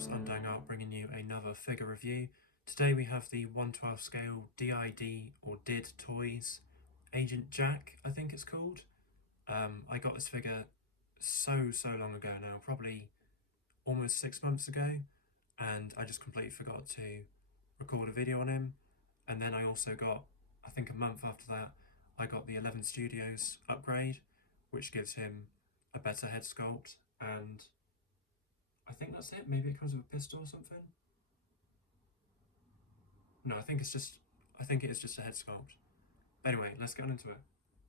it's Undying Art bringing you another figure review. Today we have the 1/12 scale DID or DID Toys Agent Jack, I think it's called. I got this figure so long ago now, probably almost 6 months ago, and I just completely forgot to record a video on him. And then I also got, I think a month after that, I got the 11 Studios upgrade, which gives him a better head sculpt, and I think that's it. Maybe it comes with a pistol or something. No, I think it is just a head sculpt. But anyway, let's get into it.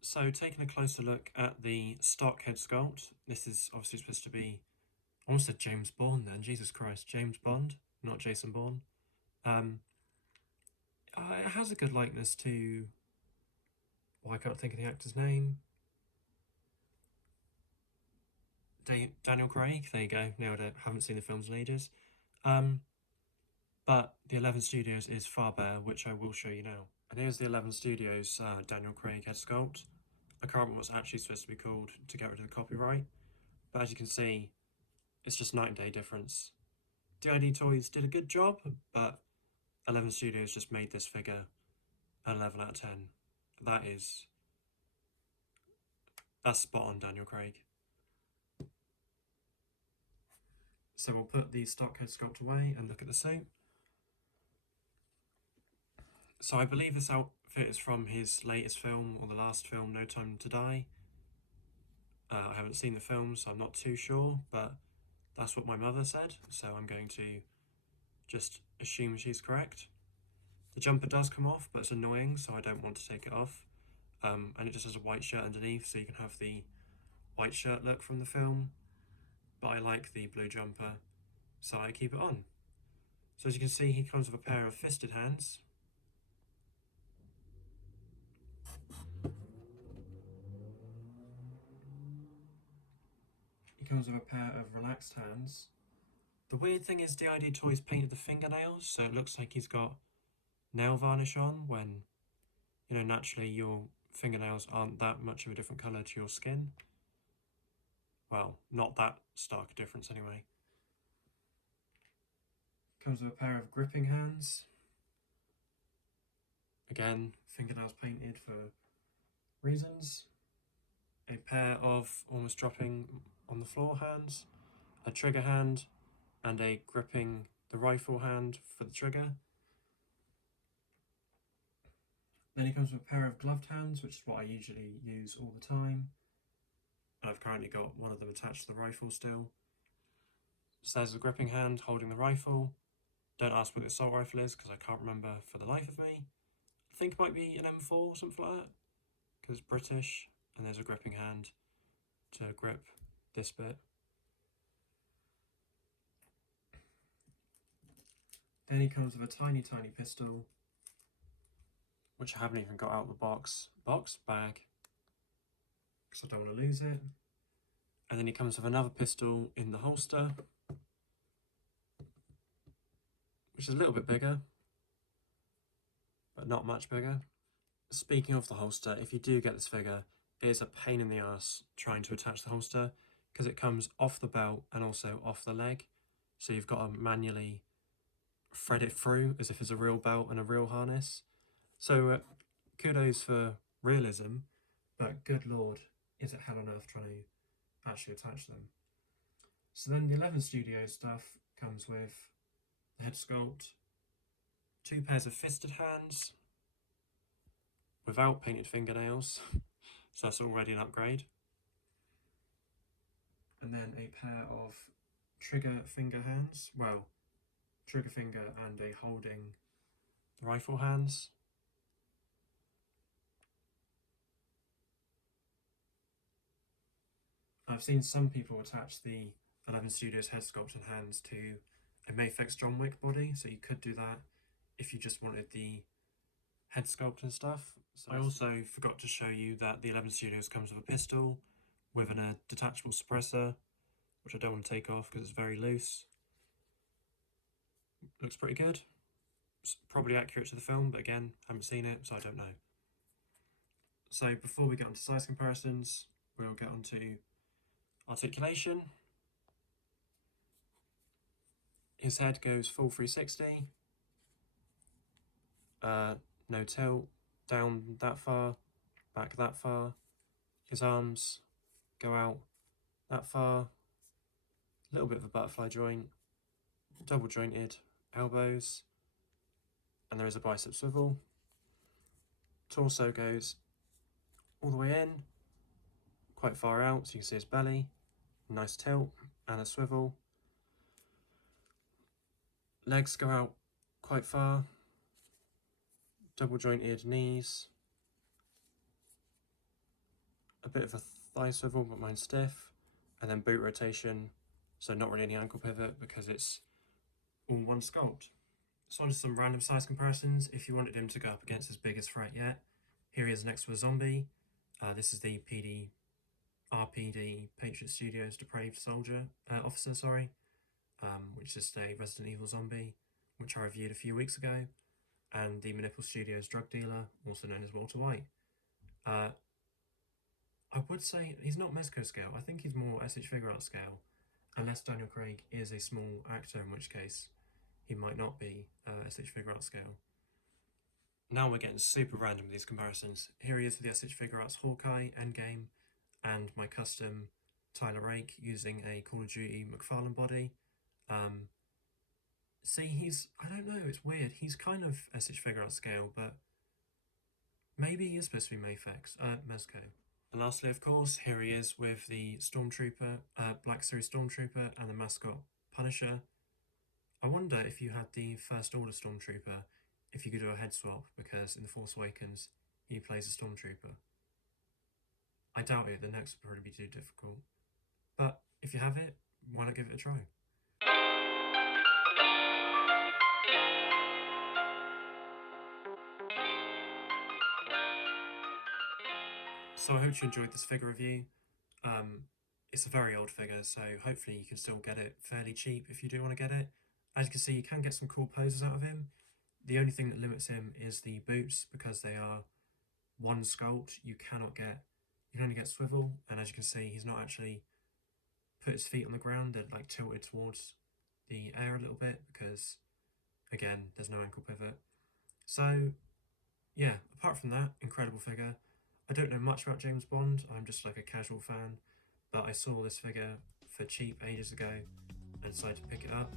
So, taking a closer look at the stock head sculpt, this is obviously supposed to be, I almost said James Bond then, Jesus Christ, James Bond, not Jason Bourne. It has a good likeness to, well, I can't think of the actor's name. Daniel Craig, there you go, nailed it. Haven't seen the films in ages. But the 11 Studios is far better, which I will show you now. And here's the 11 Studios Daniel Craig head sculpt. I can't remember what's actually supposed to be called to get rid of the copyright, but as you can see, it's just night and day difference. DID Toys did a good job, but 11 Studios just made this figure an 11 out of 10. That's spot on Daniel Craig. So we'll put the stock head sculpt away and look at the suit. So I believe this outfit is from his latest film, or the last film, No Time to Die. I haven't seen the film, so I'm not too sure, but that's what my mother said, so I'm going to just assume she's correct. The jumper does come off, but it's annoying, so I don't want to take it off. And it just has a white shirt underneath, so you can have the white shirt look from the film. But I like the blue jumper, so I keep it on. So as you can see, he comes with a pair of fisted hands. He comes with a pair of relaxed hands. The weird thing is DID Toys painted the fingernails, so it looks like he's got nail varnish on when, naturally your fingernails aren't that much of a different colour to your skin. Well, not that stark a difference anyway. Comes with a pair of gripping hands. Again, fingernails painted for reasons. A pair of almost dropping on the floor hands, a trigger hand, and a gripping the rifle hand for the trigger. Then he comes with a pair of gloved hands, which is what I usually use all the time. I've currently got one of them attached to the rifle still. So there's a gripping hand holding the rifle. Don't ask what the assault rifle is, because I can't remember for the life of me. I think it might be an M4 or something like that, because it's British, and there's a gripping hand to grip this bit. Then he comes with a tiny pistol, which I haven't even got out of the bag, because I don't want to lose it. And then he comes with another pistol in the holster, which is a little bit bigger, but not much bigger. Speaking of the holster, if you do get this figure, it is a pain in the ass trying to attach the holster, because it comes off the belt and also off the leg, so you've got to manually thread it through as if it's a real belt and a real harness. So kudos for realism, but good lord, is it hell on earth trying to actually attach them. So then the 11 Studios stuff comes with the head sculpt, 2 pairs of fisted hands without painted fingernails, so that's already an upgrade. And then a pair of trigger finger hands, well, trigger finger and a holding rifle hands. I've seen some people attach the 11 Studios head sculpt and hands to a Mafex John Wick body, so you could do that if you just wanted the head sculpt and stuff. So I also forgot to show you that the 11 Studios comes with a pistol with a detachable suppressor, which I don't want to take off because it's very loose. Looks pretty good. It's probably accurate to the film, but again, haven't seen it, so I don't know. So before we get onto size comparisons, we'll get onto articulation. His head goes full 360. No tilt, down that far, back that far. His arms go out that far. A little bit of a butterfly joint, double jointed elbows, and there is a bicep swivel. Torso goes all the way in, quite far out, so you can see his belly, nice tilt and a swivel. Legs go out quite far, double jointed knees, a bit of a thigh swivel but mine's stiff, and then boot rotation, so not really any ankle pivot because it's all one sculpt. So on to some random size comparisons. If you wanted him to go up against his biggest threat yet, here he is next to a zombie. This is the RPD Patriot Studios Depraved Soldier Officer, which is a Resident Evil zombie, which I reviewed a few weeks ago, and the Manipple Studios drug dealer, also known as Walter White. I would say he's not Mezco scale. I think he's more SH Figure Art scale, unless Daniel Craig is a small actor, in which case he might not be SH Figure Art scale. Now we're getting super random with these comparisons. Here he is with the SH Figure Arts Hawkeye Endgame, and my custom Tyler Rake using a Call of Duty McFarlane body. See, I don't know, it's weird. He's kind of SH Figure Art scale, but maybe he is supposed to be Mezco. And lastly, of course, here he is with the Stormtrooper, Black Series Stormtrooper, and the mascot Punisher. I wonder if you had the First Order Stormtrooper, if you could do a head swap, because in The Force Awakens, he plays a Stormtrooper. I doubt it, the next would probably be too difficult. But if you have it, why not give it a try? So I hope you enjoyed this figure review. It's a very old figure, so hopefully you can still get it fairly cheap if you do want to get it. As you can see, you can get some cool poses out of him. The only thing that limits him is the boots, because they are one sculpt. You can only get swivel, and as you can see, he's not actually put his feet on the ground. They're like tilted towards the air a little bit, because again, there's no ankle pivot. So yeah, apart from that, incredible figure. I don't know much about James Bond, I'm just like a casual fan, but I saw this figure for cheap ages ago and decided to pick it up,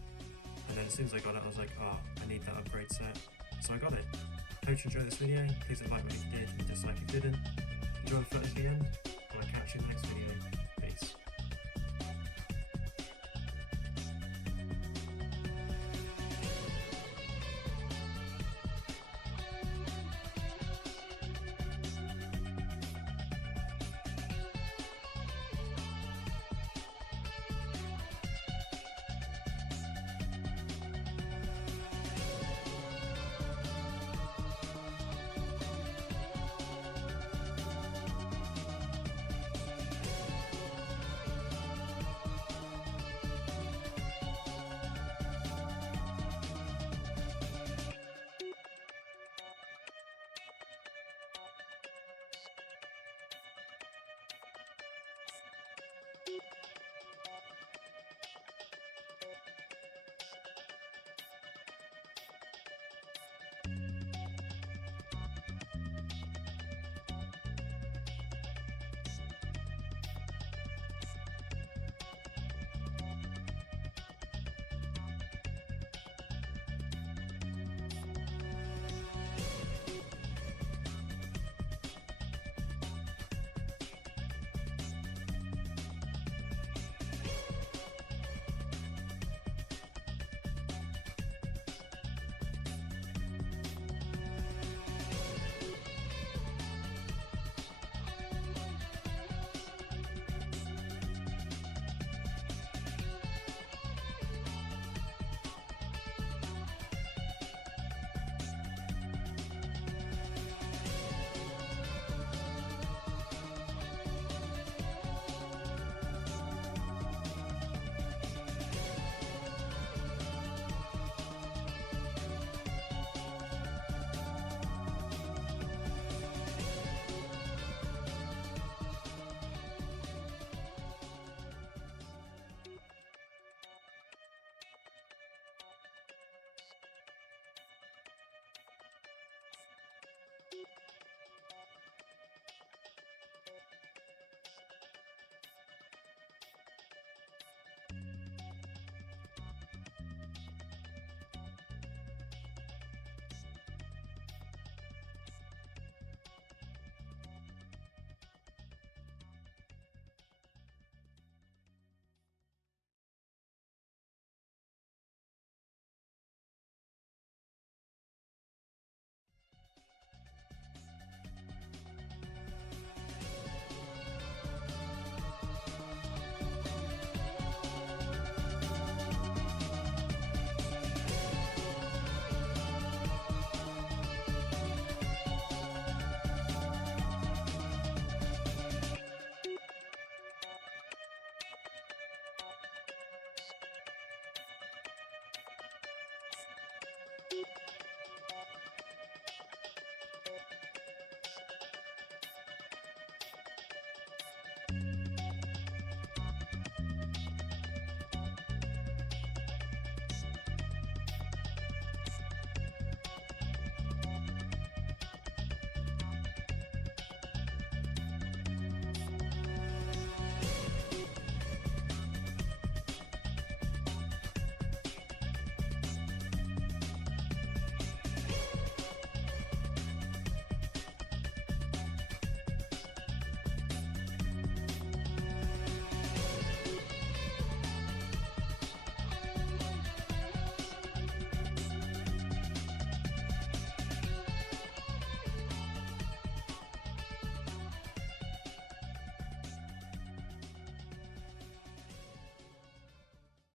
and then as soon as I got it I was like, oh, I need that upgrade set, so I got it. Hope you enjoyed this video. Please like what you did and dislike if you didn't. Enjoy the footage to the end, and I'll catch you in the next video.